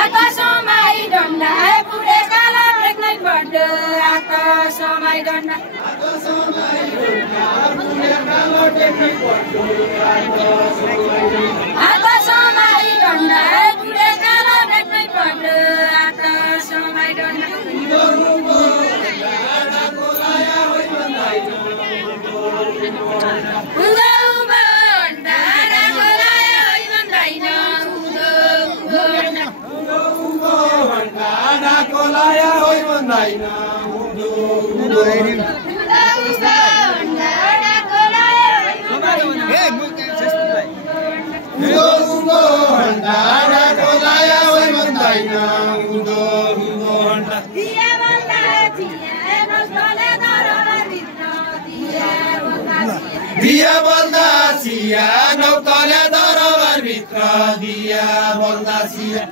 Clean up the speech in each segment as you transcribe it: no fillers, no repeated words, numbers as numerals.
आकाशमै डन्डा पुरे काला pregnant bird आकाशमै डन्डा आकाशमै डन्डा पुरे काला प्रेग्नेन्ट बर्ड आकाशमै डन्डा दिया बल्दा चिया नौतले दरबार भित्र दिया बल्दा चिया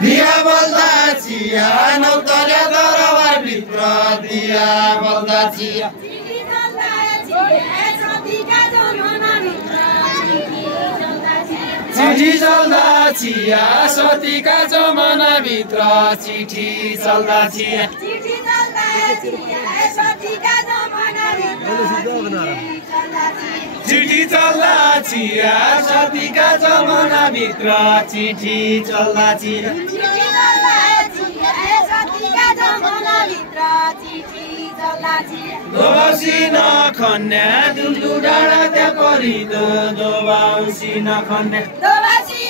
दिया बल्दा चिया नौतले दरबार भित्र दिया बल्दा चिया चिठी चल्दा चिया सतीका जमाना भित्र चिठी चल्दा चिया चिठी चल्दा चिया सतीका जमाना भित्र चिठी चल्दा चिया दोबाउसी नखन्या दुलु डाँडा त्यहाँ परिदो दोबाउसी नखन्या दोबाउसी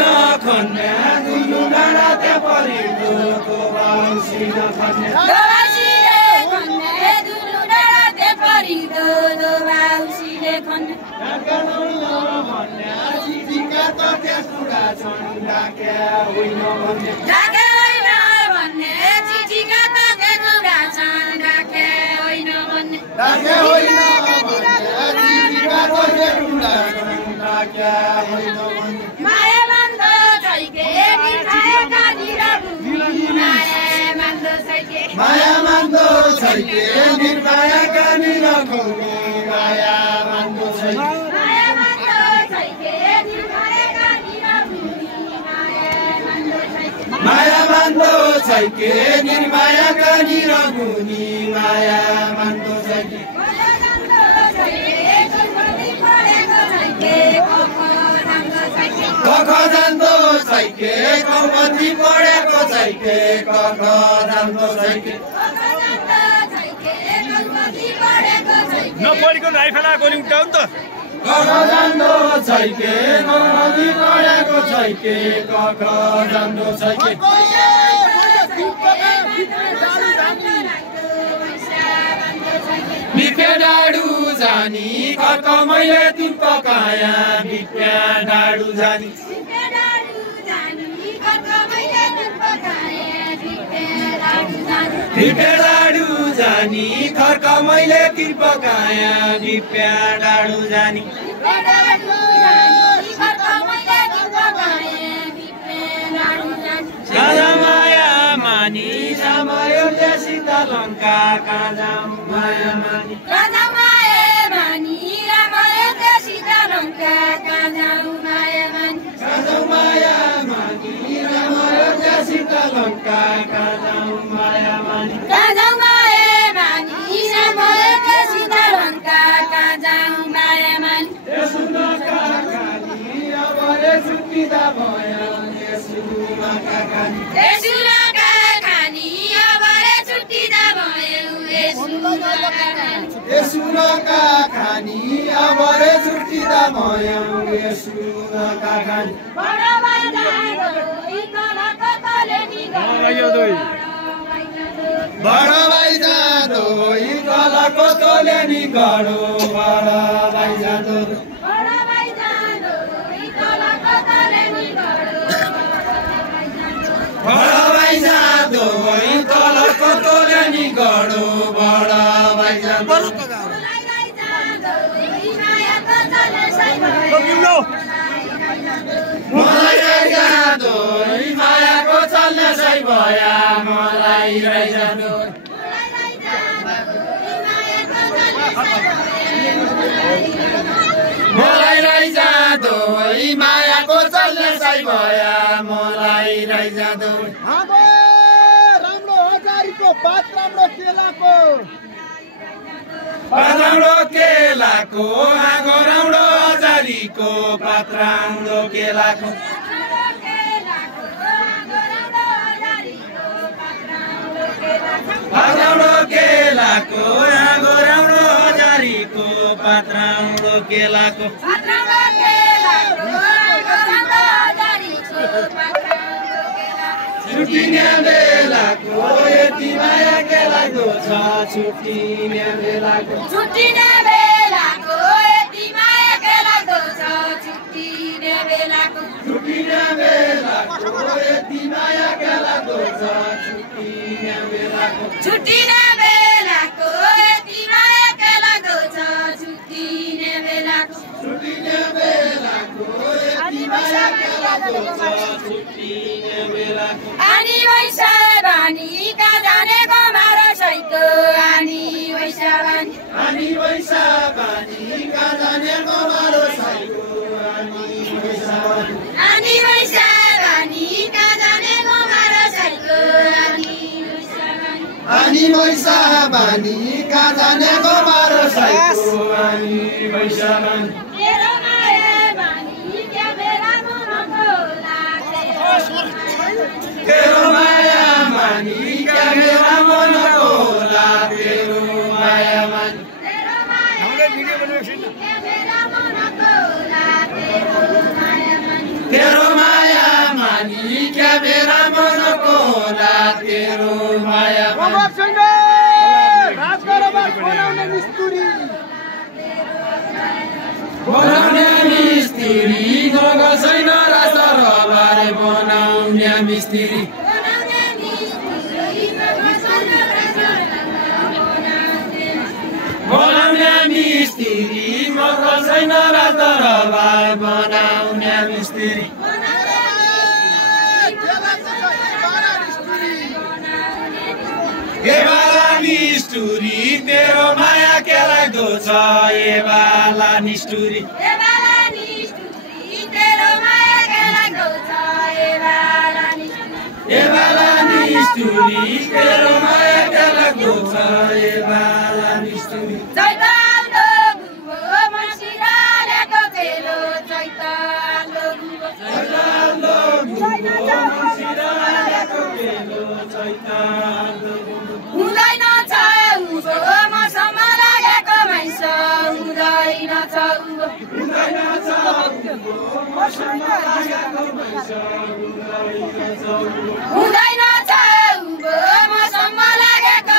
नखन्या दुलु डाँडा त्यहाँ परिदो दोबाउसी माया मान्दो छैके निर्माया कानी नखौने माया मान्दो छैके माया मान्दो छैके निर्माया कानी रघुनी माया मान्दो छैके कख जान्दो छैके कौमती पढेको छैके कख जान्दो छैके नपढेको राइफला गोली उठाउ नि त कख जान्दो छैके कौमती पढेको छैके कख जान्दो छैके बिप्या डाडु जानी खर्क मैले तुन पकाया बिप्या डाडु जानी बिप्या डाडु जानी खर्क मैले तुन पकाया बिप्या डाडु जानी काजा माया मानी समायो सीता लङ्का काजा माया मानी राजा माया मानी रामायो सीता लङ्का काजा माया मानी काजा माया मानी रामायो सीता लङ्का काजा माया मानी काजा माया मानी रामायो सीता लङ्का काजा माया मानी यसुनका काली अबले छुट्टिदा भयो यसुनका काली यसुनका काली अबले छुट्टिदा भयो यसुनका खानी अबले छुट्टिदा भयो यसुनका खानी बडा बाइदा दोइ कलाको तले नि बडा बाइदा दोइ कलाको तले नि गडो बडा बाइदा दोइ बडा बाइदा दोइ कलाको तले नि गडो बडा बाइदा मलाई जादोइ मायाको चल्ने सै भया मलाई जादोइ मलाई राई जाँदो यी मायाको चल्ने साई भया मलाई राई जाँदो राम्रो हजारीको पात राम्रो केलाको राम्रो केलाको आगो राम्रो हजारीको पात राम्रो केलाको राम्रो केलाको आगो राम्रो हजारीको पात राम्रो केलाको छुट्टिने बेलाको यति माया केलाको छ छुट्टिने बेलाको छुट्टिने बेलाको यति माया केलाको छ छुट्टिने बेलाको छुट्टिने बेलाको यति माया केलाको छ छुट्टिने बेलाको छुट्टिने बेलाको यति माया केलाको छ छुट्टिने बेलाको छुट्टिने बेलाको यति माया केलाको छ छुट्टिने बेलाको अनि वैशा बानी का जानेको मारो सैको अनि वैशा बानी अनि वैशा बानी का जानेको मारो सैको अनि वैशा बानी का जानेको मारो सैको अनि वैशा बानी का जानेको मारो सैको अनि वैशा बानी तेरो माया बानी क्या मेरा मनको लाग्छ तेरो माया मानी क्या मेरा मनको लाग्छ तेरो माया मानी तेरो माया मानी क्या मेरा मनको लाग्छ तेरो माया मानी बनाउने मिस्त्री नग छैन रास्तर बारे बनाउने मिस्त्री बनाउने मिस्त्री मग छैन रास्तर बारे बनाउने मिस्त्री एबाला निष्ठुरी तेरो माया केलाई दो छ एबाला निष्ठुरी एबाला निष्ठुरी तेरो माया केलाई दो छ एबाला निष्ठुरी हुँदैन छ उसो मसँग लागेको माइस हुँदैन छ हुँदैन छ उभो मसँग लागेको माइस हुँदैन छ हुँदैन छ उभो मसँग लागेको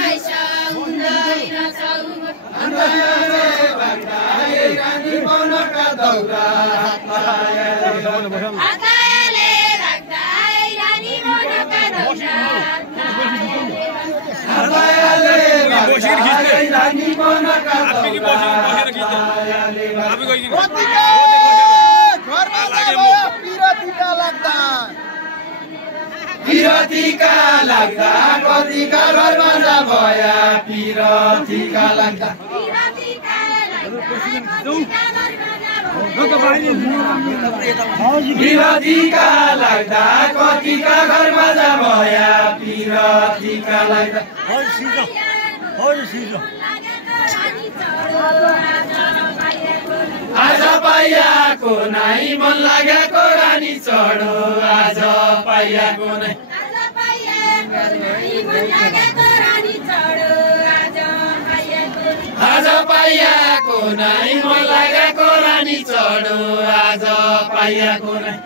माइस हुँदैन छ हातले राख्दा रानी मनका दौरा पिरतीका लाग्दा कतिका घरमा नभया पिरतीका लाग्दा पिरतीका लाग्दा कतिका घरमा नभया पिरतीका लाग्दा आज पाइयाको नाइ मन लागेको रानी चढो आज पाइयाको नाइ आज पाइयाको नाइ मन लागेको रानी चढो आज पाइयाको नाइ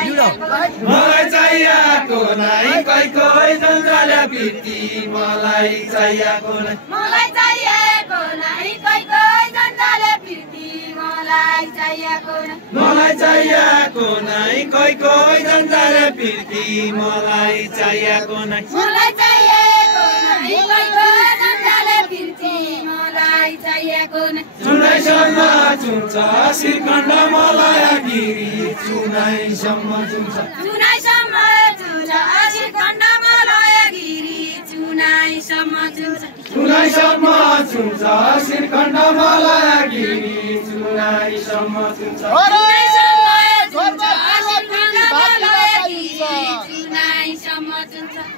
मलाई चाहिएको नाइ कोही कोही जनताले बिर्ती मलाई चाहिएको नाइ मलाई चाहिएको नाइ कोही कोही जनताले बिर्ती मलाई चाहिएको नाइ कोही कोही जनताले बिर्ती मलाई चाहिएको नाइ मलाई चाहिएको नाइ कोही कोही जनताले बिर्ती चाहिएको नै चुनाइसम्म चुन्छ श्रीखण्ड मलयगिरी चुनाइसम्म चुन्छ चुनाइसम्म चुन्छ श्रीखण्ड मलयगिरी चुनाइसम्म चुन्छ चुनाइसम्म चुन्छ श्रीखण्ड मलयगिरी चुनाइसम्म चुन्छ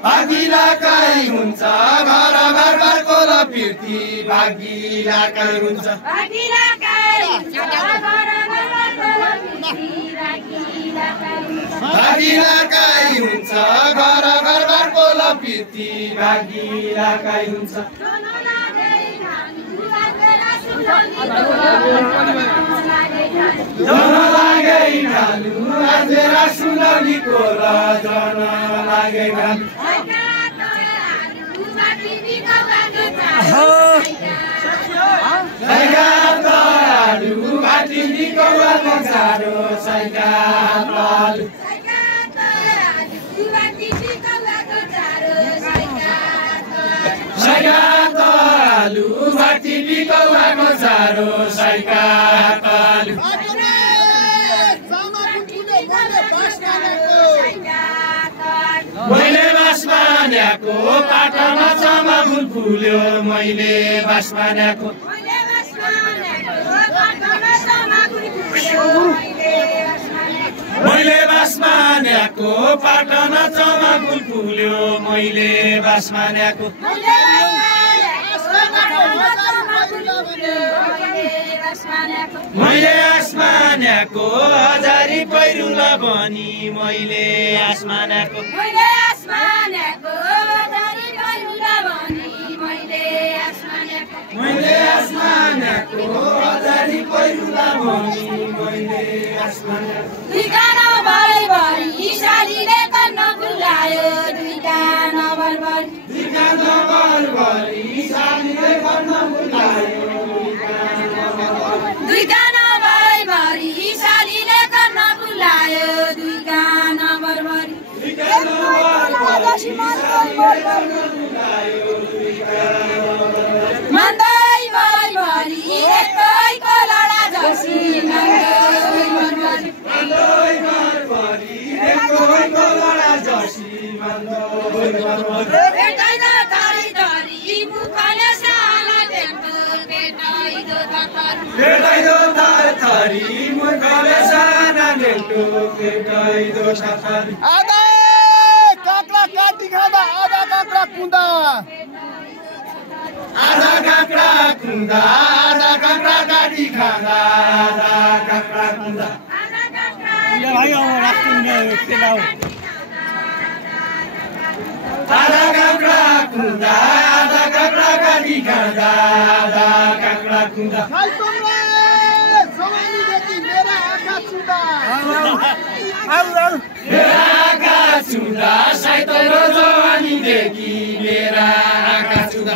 भागिलाकै हुन्छ घर घर घरको लपिर्ती भागिलाकै हुन्छ भागिलाकै हुन्छ घर घर घरको लपिर्ती भागिलाकै हुन्छ जन लागे ढालु आजरा सुनौलीको र जन लागे ढालु साइका तालु बाटी निकौलाको चारो साइका तालु साइका तालु बाटी निकौलाको चारो साइका तालु मैले बास मानेको पाटमा चमा फुल फुल्यो मैले बास मानेको मैले बास मानेको पाटमा चमा फुल फुल्यो मैले बास मानेको मैले आसमानेको हजारी पहिरुला बनी मैले आसमानेको मैले आसमानेको हजारी पहिरुला बनी मैले आसमानेको दुई गाना भरि सालीले गर्न भुलायो दुई गाना भरि सालीले गर्न भुलायो दुई गाना भरि सालीले गर्न भुलायो दुई गाना भरि मन्दै भरि एकैको लडा झसी आधा काँक्रा काटी खाँदा आधा काँक्रा कुँदा आधा काँक्रा कुँदा आधा काँक्रा काटी खाँदा आधा काँक्रा कुँदा आधा काँक्रा कुँदा आधा काँक्रा काटी खाँदा आधा काँक्रा कुँदा मेरा आँखा चुँदा साइतलो जवानीदेखि मेरा आँखा चुँदा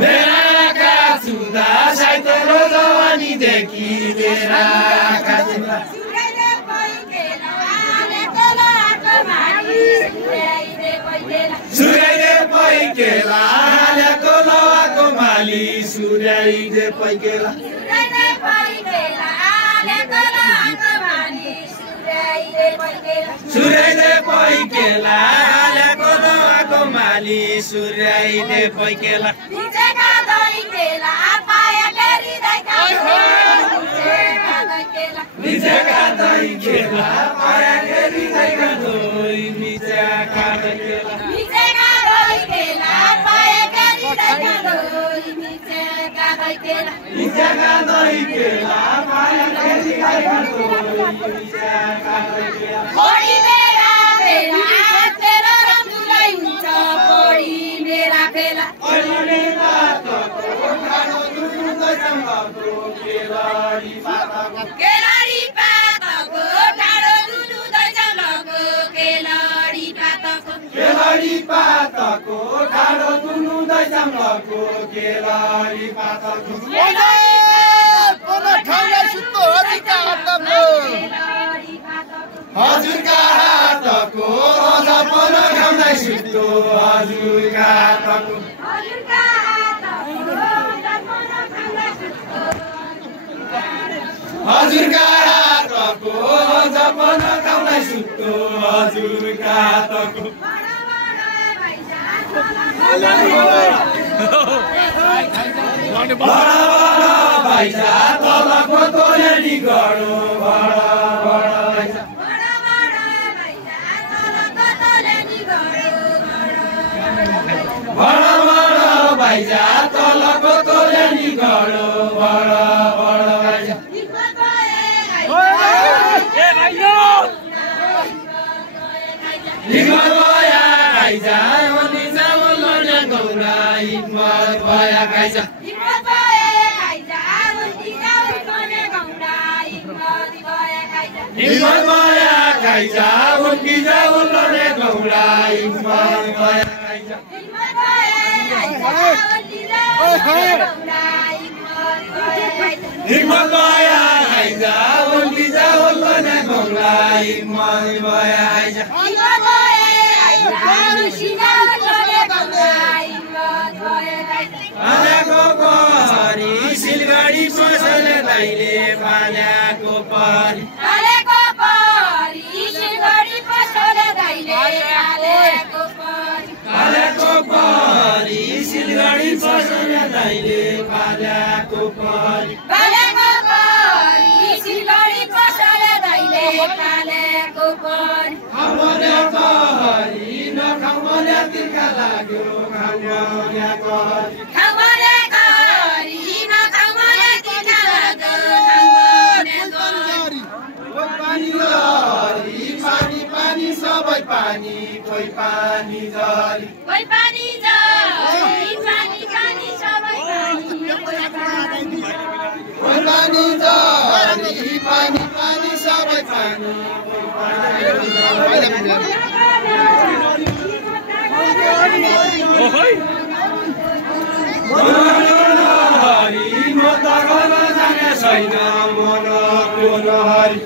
मेरा आँखा चुँदा साइतलो जवानीदेखि मेरा आँखा चुँदा सूर्यले पैकेला हालेको लवाको माली सूर्यले पैकेला सूर्यले पैकेला हालेको लवाको माली सूर्यले पैकेला निजेका दही केला पाया केरी दैका दोई निजेका दही केला पाया केरी दैका दोई निजेका दही केला निजेका दही केला पाया केरी दैका दोई निजेका दही केला पडी मेरा फेला तेरो रंगुलाई हुन्छ पडी मेरा फेला पडीले बाटको खानो दुनु दैसँगको केलाडी पातको केलाडी पातको ठाडो दुनु दैसँगको केलाडी पातको केलाडी पातको ठाडो दुनु दैसँगको केलाडी पातको हजुरका हातको अझ पन खाउँदा कामलाई सुत्तो हजुरका हातको हजुरका हातको जपन कामलाई सुत्तो हजुरका हातको बडा भाइजा तलको तोलेनी गडो बडा भाइजा तलको तोलेनी गडो बडा भाइजा हिम्मत भया खाइजा अनि जावलले गौरा हिम्मत भया खाइजा हिम्मत भया खाइजा अनि जावलले गौरा हिम्मत भया खाइजा हिम्मत भया खाइजा उनकी जावलले गौरा हिम्मत भया खाइजा हिम्मत भया खाइजा अनि जावलले गौरा हिम्मत भया खाइजा हिम्मत भया खाइजा उनकी जावलले गौरा हिम्मत भया खाइजा हिम्मत भया खाइजा जावलले गौरा हिम्मत भया खाइजा पाल्याको परी सिलगढी पसले दाइले पाल्याको परी पालेको परी सिलगढी पसले दाइले पालेको परी पाल्याको परी सिलगढी पसले दाइले पाल्याको परी पालेको परी सिलगढी पसले दाइले पालेको परी खामले कहरी नखामले तिर्खा लाग्यो खामले कहरी खामले कहरी नखामले तिर्खा लाग्यो खामले कहरी पानी लहरी पानी पानी सबै पानी कोही पानी झरी कोही पानी झरी पानी पानी सबै पानी कोही पानी कोही पानी झरी पानी पानी सबै पानी हरि म त गर्न जाने छैन मनको लहरी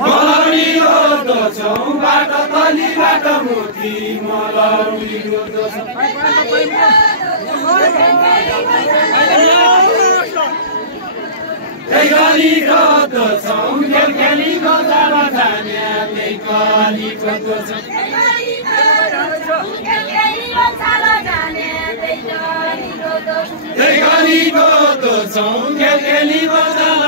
मलौरी रोज्दछौ बाटो तलीबाट मोती मलौरी रोज्दछौ त्यही गली खोज्दछौ खेलखेलीको जान जाने त्यही गली खोज्दछौ त्यही गली खोज्दछौ खेलखेलीको जान